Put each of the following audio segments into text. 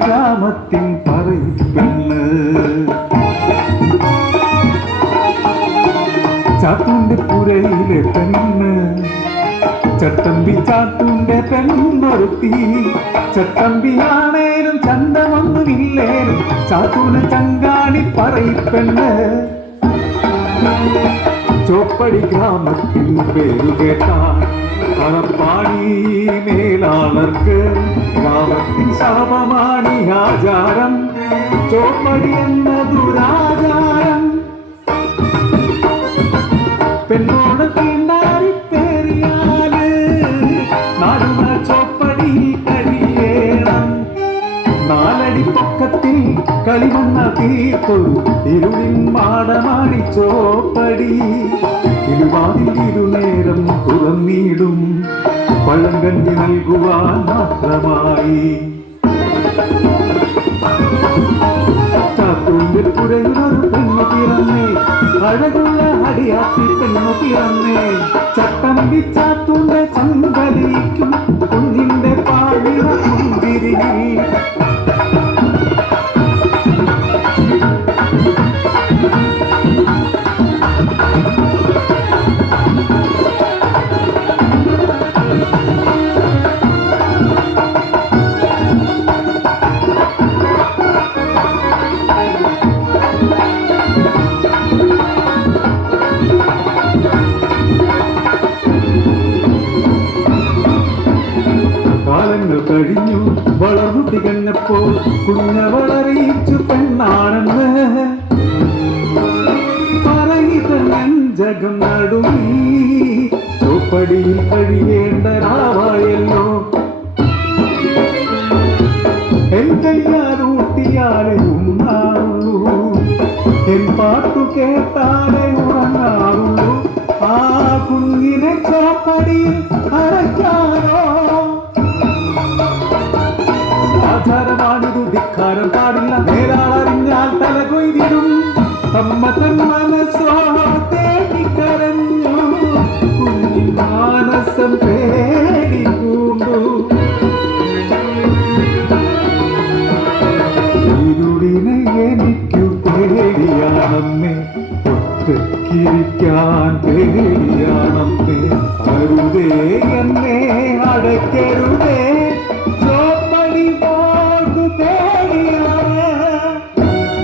ഗ്രാമത്തിൻ പറയിപ്പെണ്ണ് ചാത്തൂന്റെ പുരയിലെ പെണ്ണ് ചട്ടമ്പി ചാത്തൂന്റെ പെണ്ണൊരുത്തി ചട്ടമ്പിയാണേലും ചന്തമൊന്നുമില്ലേലും ചാത്തൂന് ചങ്കാണി പറയിപ്പെണ്ണ് ചോപ്പടി ഗ്രാമത്തിൽ പേരുകേട്ടാൻ പറപ്പാടി മേലാളർക്ക് ഗ്രാമത്തിൻ ശാപമാണി ആചാരം ചോപ്പടി എന്ന ദുരാചാരം പെണ്ണോട് തീണ്ടാരി പേറിയാല് നാടുന്ന ചോപ്പടി കഴിയേണം നാലടി പൊക്കത്തിൽ കളിമണ്ണ തീർത്തൊരു ഇരുളിൻ മാടമാടി ചോപ്പടി ഇരുവാതിൽ ഇരുനേരം തുറന്നിടും പഴങ്കഞ്ഞി നൽകുവാൻ മാത്രമായി ചാത്തൂന്റെ പുരയിലൊരു പെണ്ണു പിറന്നേ അഴകുള്ള അടിയാത്തി പെണ്ണു പിറന്നേ ചട്ടമ്പി ചാത്തൂന്റെ ചങ്കലിക്കും കുഞ്ഞിന്റെ പാടിന കുന്തിരികി കഴിഞ്ഞു വളർന്നു തികഞ്ഞപ്പോൾ കുഞ്ഞവളറിയിച്ചു പെണ്ണാണെന്ന് പറയിതം നടുവി ചോപ്പടിയിൽ കഴിയേണ്ട രാവായല്ലോ എൻ കയ്യാലൂട്ടിയാലെ ഉണ്ണാറുള്ളൂ എൻ പാട്ടു കേട്ടാലെ ഉറങ്ങാറുള്ളൂ ആ കുഞ്ഞിനെ ചോപ്പടിയിൽ അടയ്ക്കാനോ ആചാരമാണിതു ധിക്കാരം പാടില്ല നേരാളറിഞ്ഞാൽ തല കൊയ്തിടും അമ്മ തൻ മനസ്സോ തേടിക്കരഞ്ഞു കുഞ്ഞി മാനസം പേടിക്കൂണ്ടു ഇരുളിനെ എനിക്കു പേടിയാണമ്മേ ഒറ്റക്കിരിക്കാൻ പേടിയാണമ്മേ അരുതേ എന്നെ അടയ്ക്കരുതേ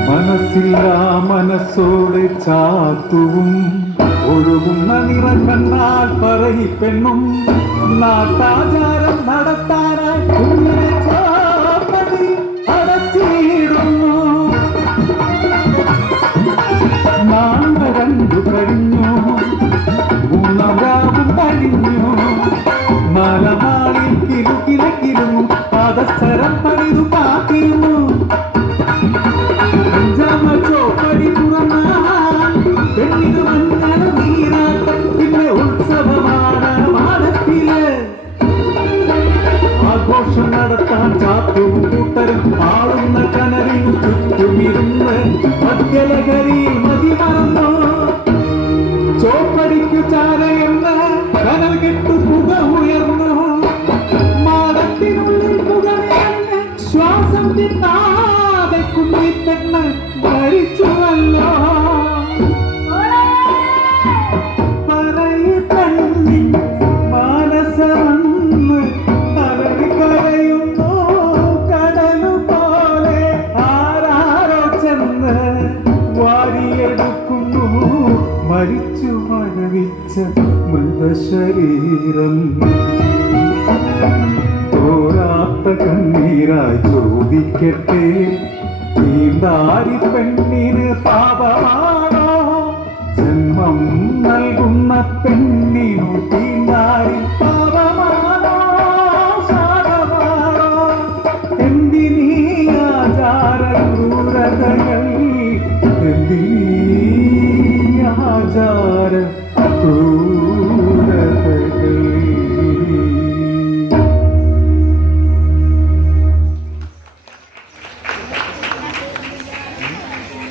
മനസ്സില്ല മനസ്സോടെ ചാത്തുവും ഒഴുകുന്ന നിറകണ്ണാൽ പറയിപ്പെണ്ണും നാട്ടാചാരം നടത്താനായി കുഞ്ഞിനെ ചോപ്പടി അടച്ചിടുന്നു നാള രണ്ടു കഴിഞ്ഞു മൂന്നാം രാവും കഴിഞ്ഞു നാലനാളിൽ കിലുകിലക്കിരുന്നു പാദസരം പണിതു കാത്തിരുന്നു ചോപ്പടി തുറന്നാൽ പെണ്ണിന് മഞ്ഞൾ നീരാട്ടം പിന്നെ ഉത്സവമാണ് മാടത്തില് ആഘോഷം നടത്താൻ ചാത്തവും കൂട്ടരും ആളുന്ന കനറിൽ ചുറ്റുമിരുന്ന് മദ്യലഹരിയിൽ മതി മറന്നു ചോപ്പടിക്കു ചാരയെന്ന് കനൽ കെട്ടു പുക ഉയർന്നു മാടത്തിനുള്ളിൽ പുകയല്ല ശ്വാസം തിന്നാതെ കുഞ്ഞിപ്പെണ്ണ് മരിച്ചുവല്ലോ പറയിപ്പെണ്ണിൻ മാനസമെന്ന് അലറി കരയുന്നു കടലു പോലെ ആരാരോ ചെന്ന് വാരിയെടുക്കുന്നു മരിച്ചു മരവിച്ച മൃതശരീരം തോരാത്ത കണ്ണീരായി ചോദിക്കട്ടെ തീണ്ടാരി പെണ്ണിന് പാപമാണോ ജന്മം നൽകുന്ന പെണ്ണിനു